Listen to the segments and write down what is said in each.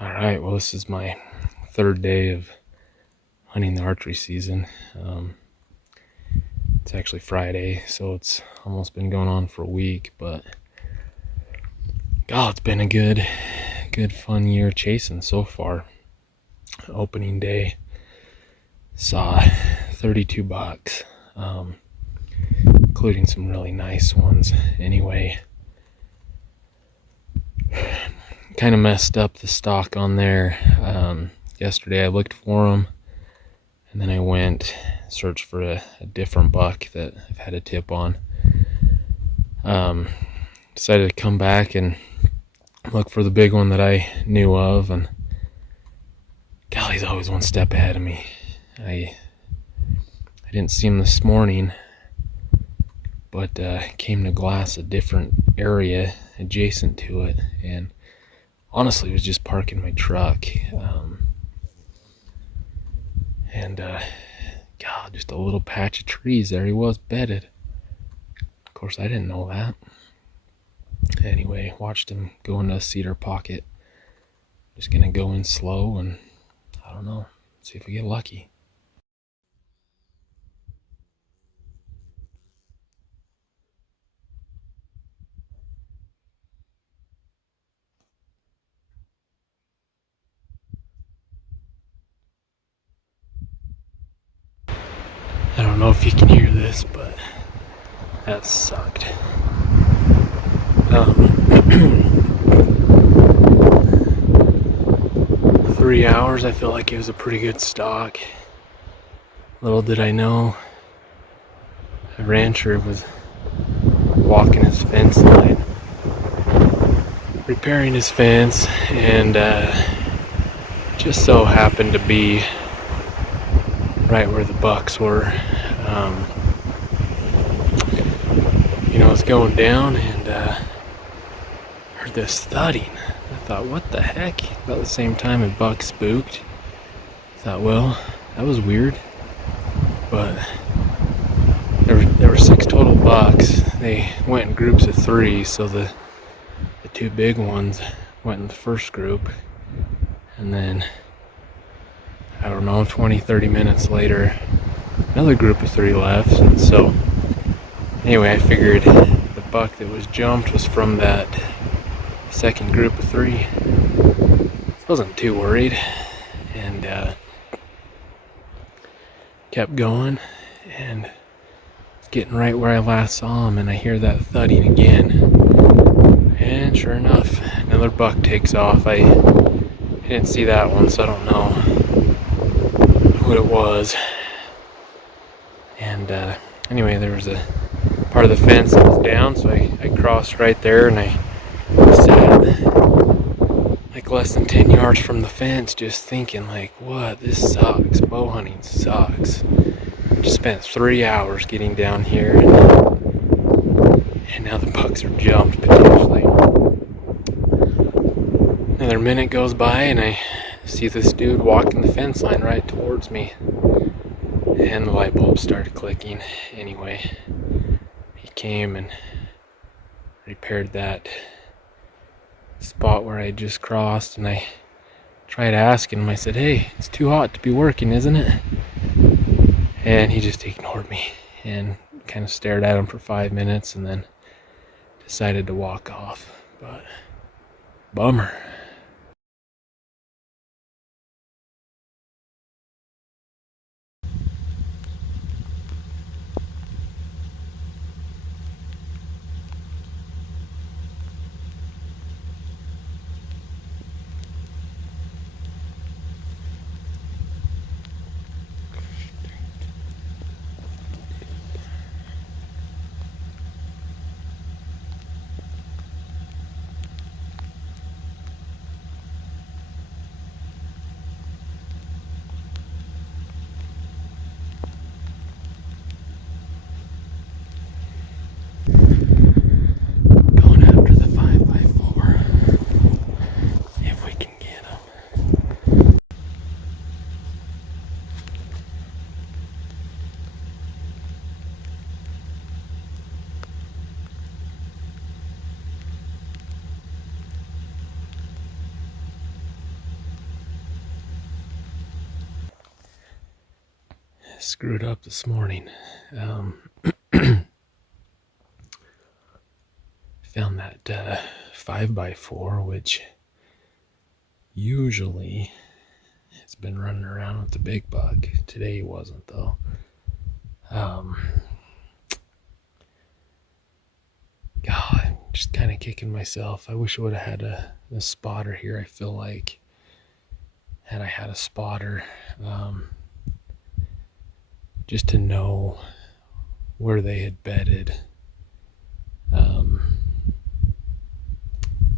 All right, well, this is my third day of hunting the archery season. It's actually Friday, so it's almost been going on for a week, but God, it's been a good fun year chasing so far. Opening day, saw 32 bucks, including some really nice ones. Anyway, kind of messed up the stock on there. Yesterday I looked for them, and then I went search for a different buck that I've had a tip on. Decided to come back and look for the big one that I knew of, and golly's always one step ahead of me. I didn't see him this morning, but came to glass a different area adjacent to it, and honestly was just parking my truck, and God, just a little patch of trees. There he was, bedded. Of course, I didn't know that. Anyway, watched him go into a cedar pocket. Just gonna go in slow and, I don't know, see if we get lucky. I don't know if you can hear this, but that sucked. 3 hours, I feel like it was a pretty good stock. Little did I know, a rancher was walking his fence line, repairing his fence, and just so happened to be right where the bucks were. I was going down and heard this thudding. I thought, what the heck? About the same time a buck spooked. I thought, well, that was weird. But there were 6 total bucks. They went in groups of 3, so the 2 big ones went in the first group, and then I don't know, 20-30 minutes later, another group of 3 left. And so anyway, I figured the buck that was jumped was from that second group of 3. Wasn't too worried, and kept going, and it's getting right where I last saw him, and I hear that thudding again, and sure enough, another buck takes off. I didn't see that one, so I don't know what it was. And anyway, there was a part of the fence that was down, so I crossed right there, and I sat like less than 10 yards from the fence, just thinking like, what, this sucks. Bow hunting sucks. Just spent 3 hours getting down here, and now the bucks are jumped potentially. Another minute goes by, and I see this dude walking the fence line right towards me, and the light bulb started clicking. Anyway, he came and repaired that spot where I just crossed, and I tried asking him. I said, hey, it's too hot to be working, isn't it? And he just ignored me and kind of stared at him for 5 minutes, and then decided to walk off. But bummer. screwed up this morning. Found that 5x4, which usually has been running around with the big buck. Today he wasn't, though. God, I'm just kind of kicking myself. I wish I would have had a spotter here. I feel like had I had a spotter, just to know where they had bedded,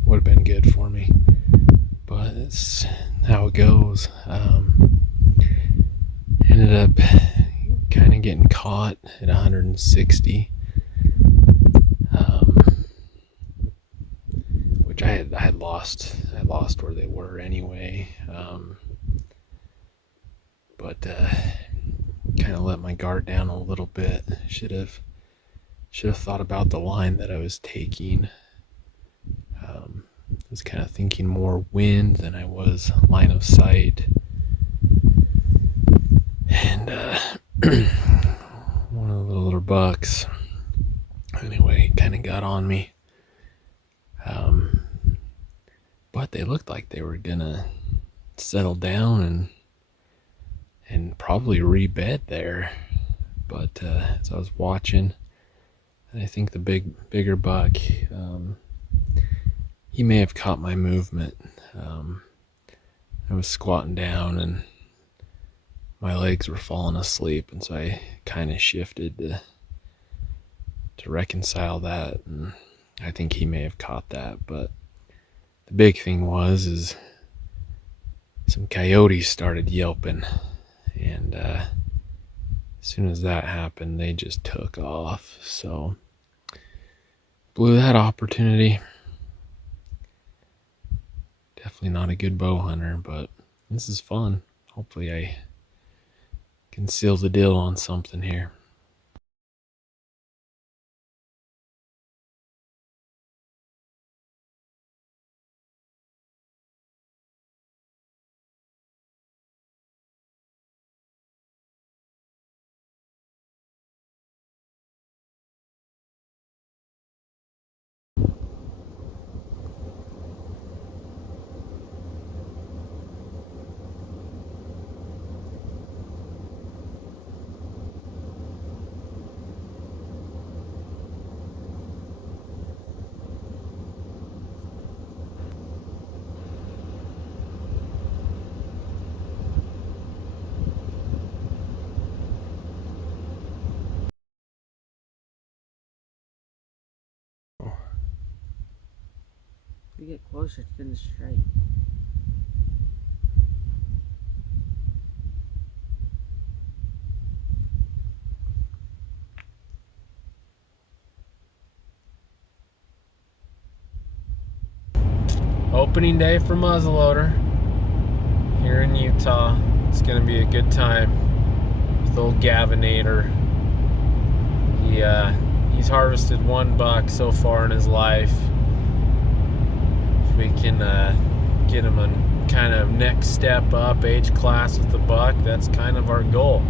would have been good for me. But it's how it goes. Ended up kind of getting caught at 160, which I had lost where they were anyway. But kind of let my guard down a little bit. Should have thought about the line that I was taking. I was kind of thinking more wind than I was line of sight. And one of the littler bucks, anyway, kind of got on me. But they looked like they were gonna settle down and probably rebed there. But as I was watching, I think the bigger buck, he may have caught my movement. I was squatting down and my legs were falling asleep, and so I kind of shifted to reconcile that, and I think he may have caught that. But the big thing is some coyotes started yelping, and as soon as that happened, they just took off. So blew that opportunity. Definitely not a good bow hunter, but this is fun. Hopefully I can seal the deal on something here. If you get closer, it's been straight. Opening day for Muzzleloader here in Utah. It's gonna be a good time with old Gavinator. He's harvested one buck so far in his life. If we can get him a kind of next step up age class with the buck, that's kind of our goal.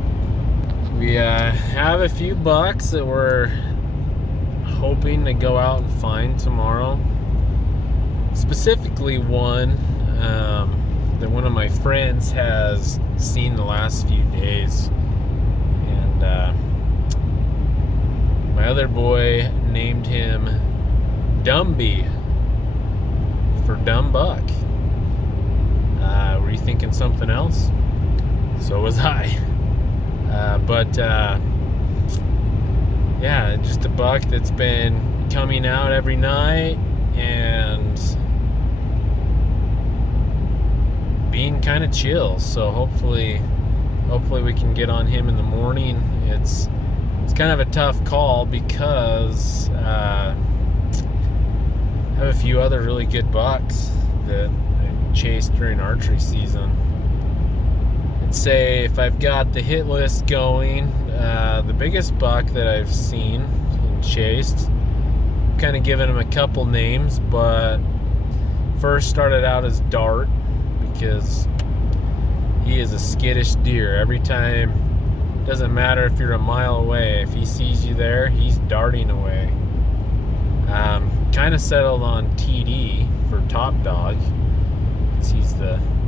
We have a few bucks that we're hoping to go out and find tomorrow. Specifically one that one of my friends has seen the last few days, and my other boy named him Dumby for dumb buck. Were you thinking something else? So was I. Yeah, just a buck that's been coming out every night and being kind of chill. So hopefully we can get on him in the morning. It's kind of a tough call because I have a few other really good bucks that I chased during archery season. I'd say if I've got the hit list going, the biggest buck that I've seen and chased, I'm kind of giving him a couple names, but first started out as Dart because he is a skittish deer. Every time Doesn't matter if you're a mile away. If he sees you there, he's darting away. Kind of settled on TD for top dog. He's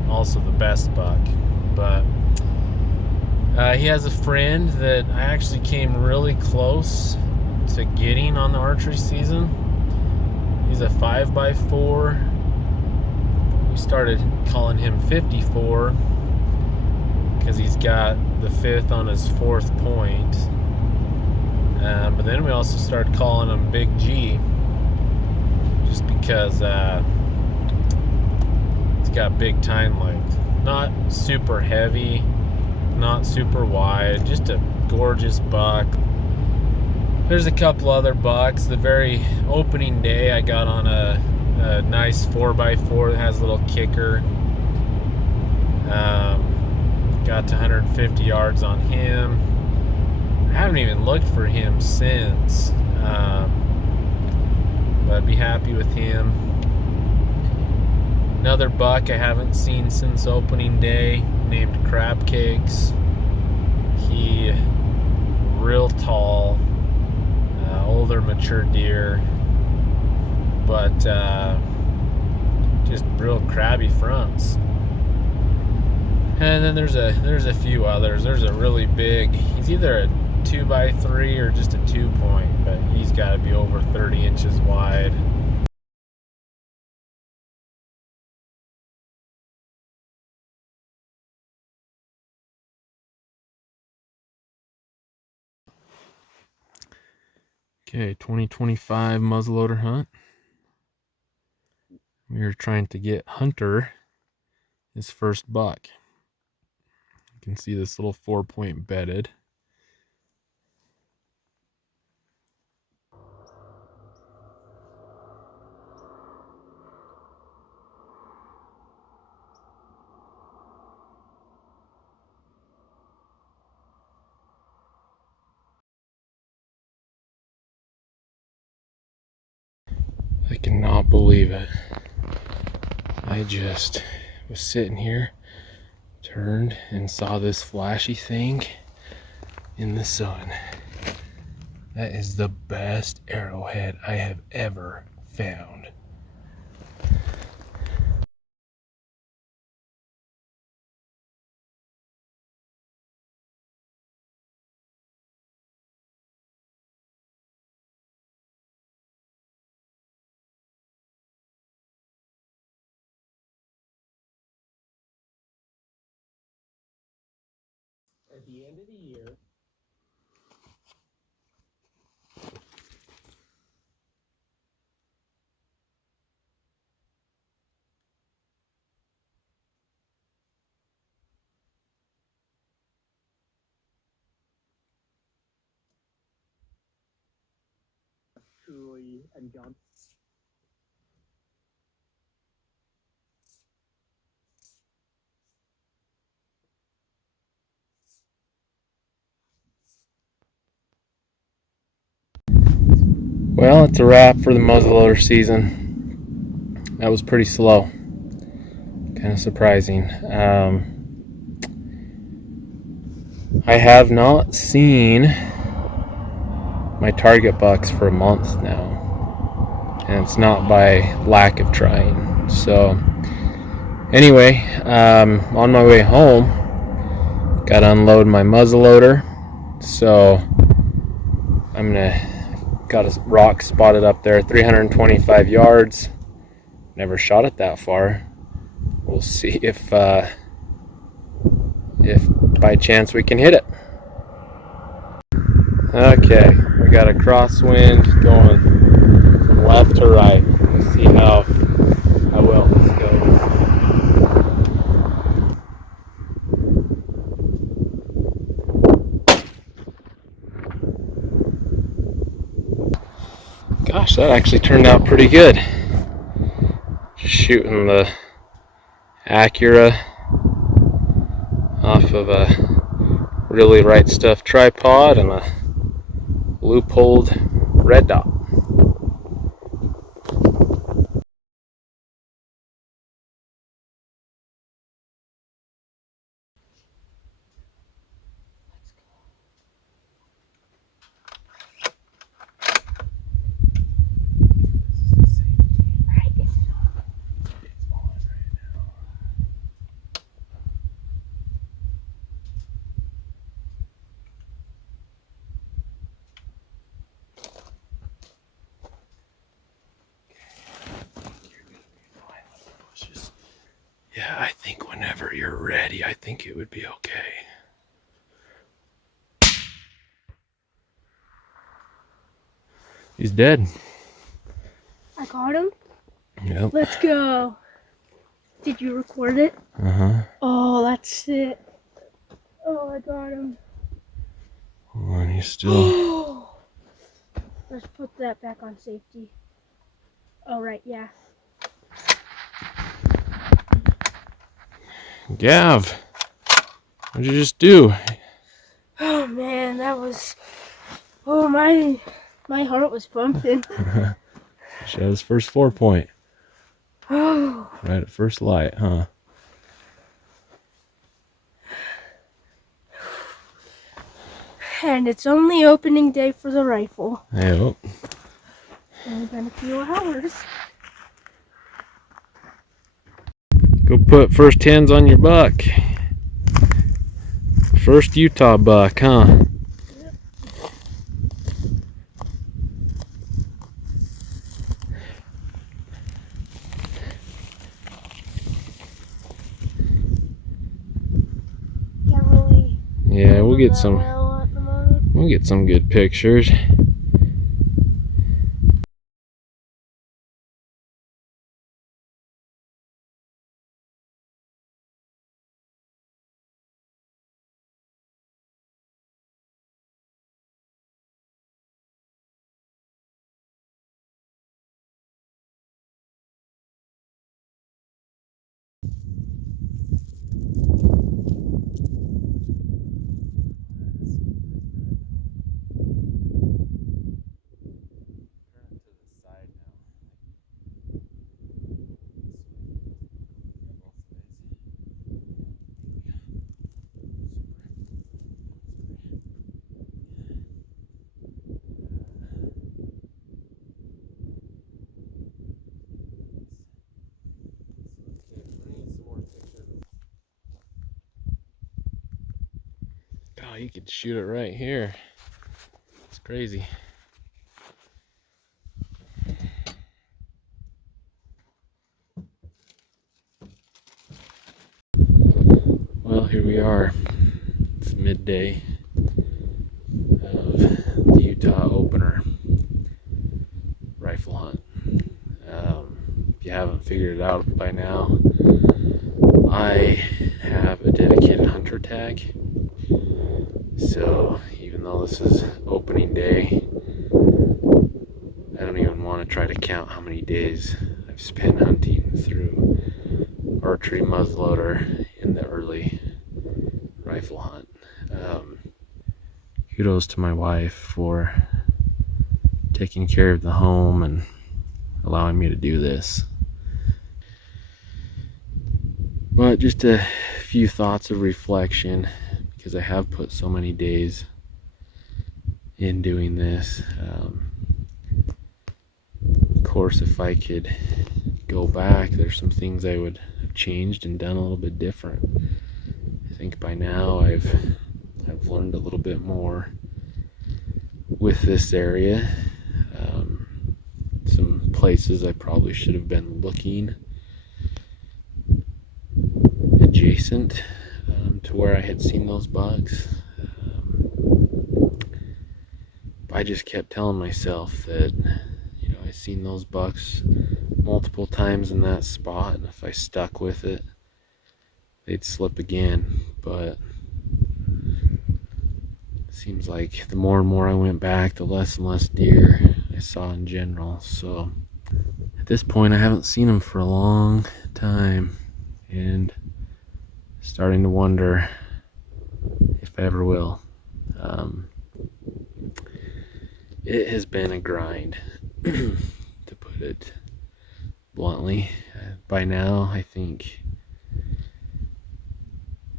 also the best buck. But he has a friend that I actually came really close to getting on the archery season. He's a 5x4. We started calling him 54 because he's got the 5th on his 4th point. But then we also started calling him Big G just because he's got big tine length. Not super heavy, not super wide, just a gorgeous buck. There's a couple other bucks. The very opening day I got on a nice 4x4 that has a little kicker. Got to 150 yards on him. I haven't even looked for him since, but I'd be happy with him. Another buck I haven't seen since opening day, named Crab Cakes. He real tall, older mature deer, but just real crabby fronts. And then there's a few others. There's a really big, he's either a 2x3 or just a 2-point, but he's got to be over 30 inches wide. Okay, 2025 muzzleloader hunt. We are trying to get Hunter his first buck. You can see this little 4-point bedded. I cannot believe it. I just was sitting here, turned, and saw this flashy thing in the sun. That is the best arrowhead I have ever found. At the end of the year, truly and John. Well, it's a wrap for the muzzleloader season. That was pretty slow. Kind of surprising. I have not seen my target bucks for a month now, and it's not by lack of trying. So anyway, on my way home, got to unload my muzzleloader, so got a rock spotted up there, 325 yards. Never shot it that far. We'll see if by chance we can hit it. Okay, we got a crosswind going from left to right. Let's see how well this goes. Gosh, that actually turned out pretty good. Just shooting the Archery off of a really right stuff tripod and a loopholed red dot. whenever you're ready, I think it would be okay. He's dead. I caught him. Yep. Let's go. Did you record it? Uh-huh. Oh, that's it. Oh, I got him. Oh, and he's still... Let's put that back on safety. Oh, right, yeah. Gav, what'd you just do? Oh, man, that was... Oh, my heart was pumping. She had his first 4-point. Oh. Right at first light, huh? And it's only opening day for the rifle. Yep. Only been a few hours. Go put first hands on your buck. First Utah buck, huh? Yep. Can't really Yeah, we'll get that some. well at the moment. We'll get some good pictures. Oh, you could shoot it right here. It's crazy. Well, here we are. It's midday of the Utah opener rifle hunt. If you haven't figured it out by now, I have a dedicated hunter tag. So even though this is opening day, I don't even want to try to count how many days I've spent hunting through archery muzzleloader in the early rifle hunt. Kudos to my wife for taking care of the home and allowing me to do this. But just a few thoughts of reflection, because I have put so many days in doing this. Of course, if I could go back, there's some things I would have changed and done a little bit different. I think by now I've learned a little bit more with this area. Some places I probably should have been looking adjacent to where I had seen those bucks. I just kept telling myself that, I've seen those bucks multiple times in that spot, and if I stuck with it, they'd slip again. But it seems like the more and more I went back, the less and less deer I saw in general. So at this point, I haven't seen them for a long time, and starting to wonder if I ever will. It has been a grind, to put it bluntly. By now, I think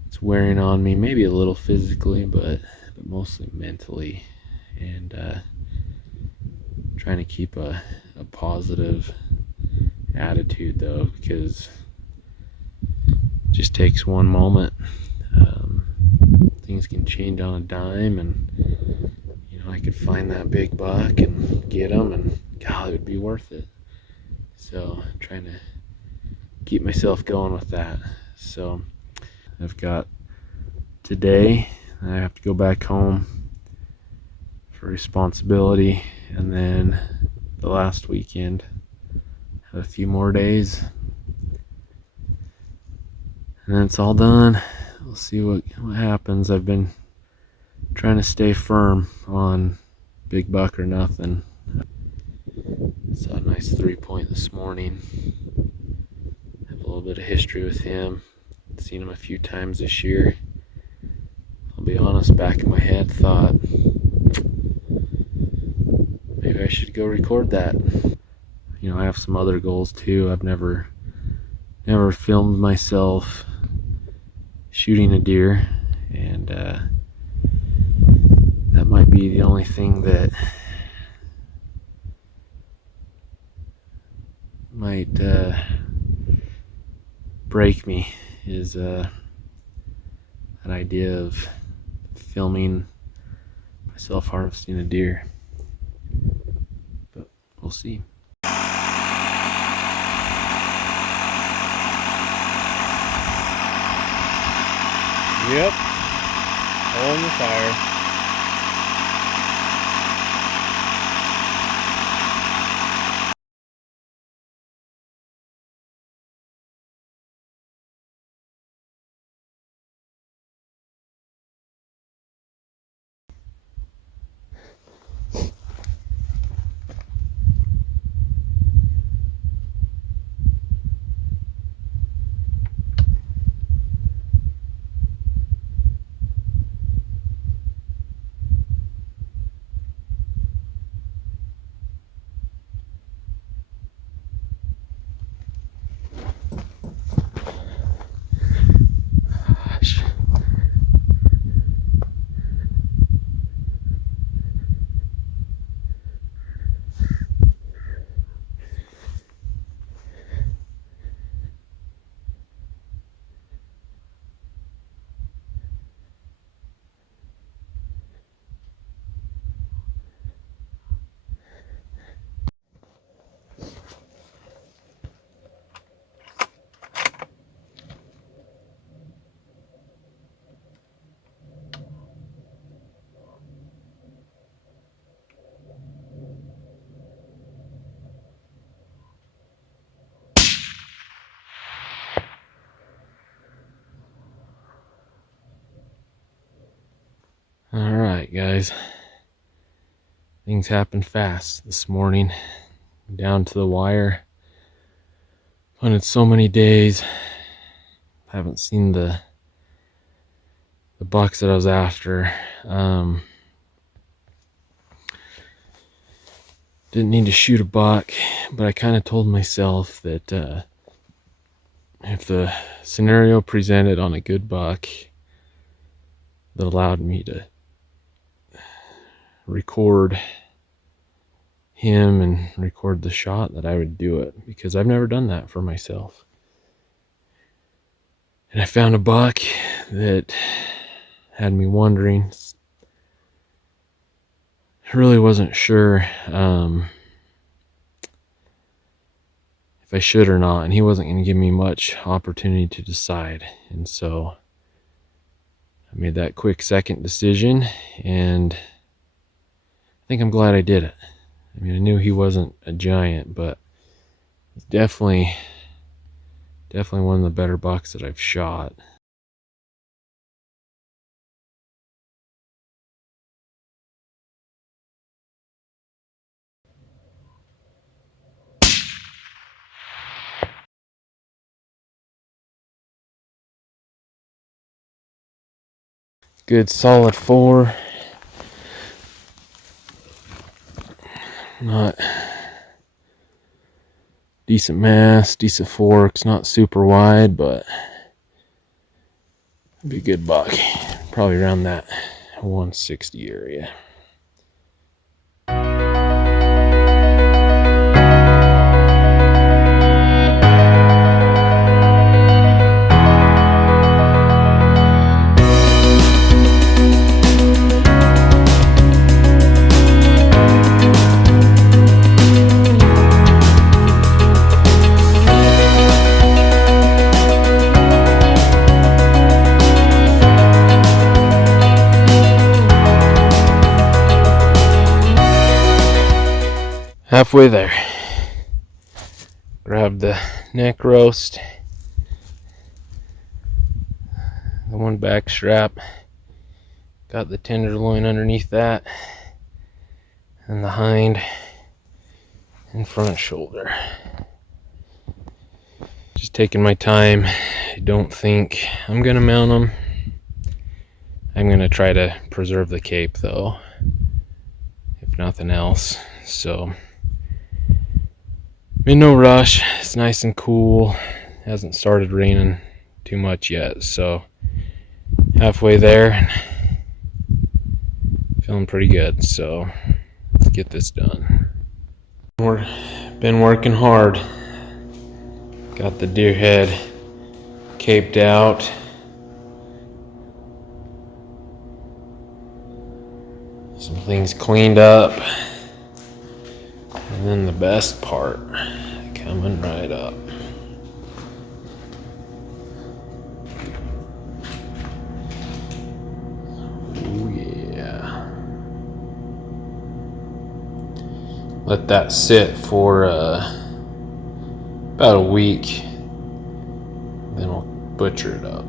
it's wearing on me, maybe a little physically, but mostly mentally, and trying to keep a positive attitude, though, because it just takes one moment. Things can change on a dime, and I could find that big buck and get him, and God, it would be worth it. So I'm trying to keep myself going with that. So I've got today, I have to go back home for responsibility, and then the last weekend, have a few more days, and then it's all done. We'll see what happens. I've been trying to stay firm on big buck or nothing. Saw a nice 3-point this morning. Have a little bit of history with him. Seen him a few times this year. I'll be honest, back in my head thought maybe I should go record that. You know, I have some other goals too. I've never filmed myself shooting a deer, and that might be the only thing that might break me, is that idea of filming myself harvesting a deer. But we'll see. Yep, hole in the fire. Gosh. Alright, guys. Things happened fast this morning. Down to the wire. Hunted so many days. Haven't seen the bucks that I was after. Didn't need to shoot a buck, but I kind of told myself that if the scenario presented on a good buck that allowed me to record him and record the shot, that I would do it, because I've never done that for myself. And I found a buck that had me wondering. I really wasn't sure if I should or not, and he wasn't going to give me much opportunity to decide. And so I made that quick second decision, and I think I'm glad I did it. I mean, I knew he wasn't a giant, but he's definitely one of the better bucks that I've shot. Good solid 4. Not decent mass, decent forks, not super wide, but be a good buck. Probably around that 160 area. halfway there. Grab the neck roast, the one back strap, got the tenderloin underneath that, and the hind and front shoulder. Just taking my time. I don't think I'm gonna mount them. I'm gonna try to preserve the cape though, if nothing else. So in no rush. It's nice and cool. Hasn't started raining too much yet, so halfway there and feeling pretty good. So let's get this done. We've been working hard. Got the deer head caped out. Some things cleaned up. And then the best part coming right up. Oh yeah. Let that sit for about a week. Then I'll butcher it up.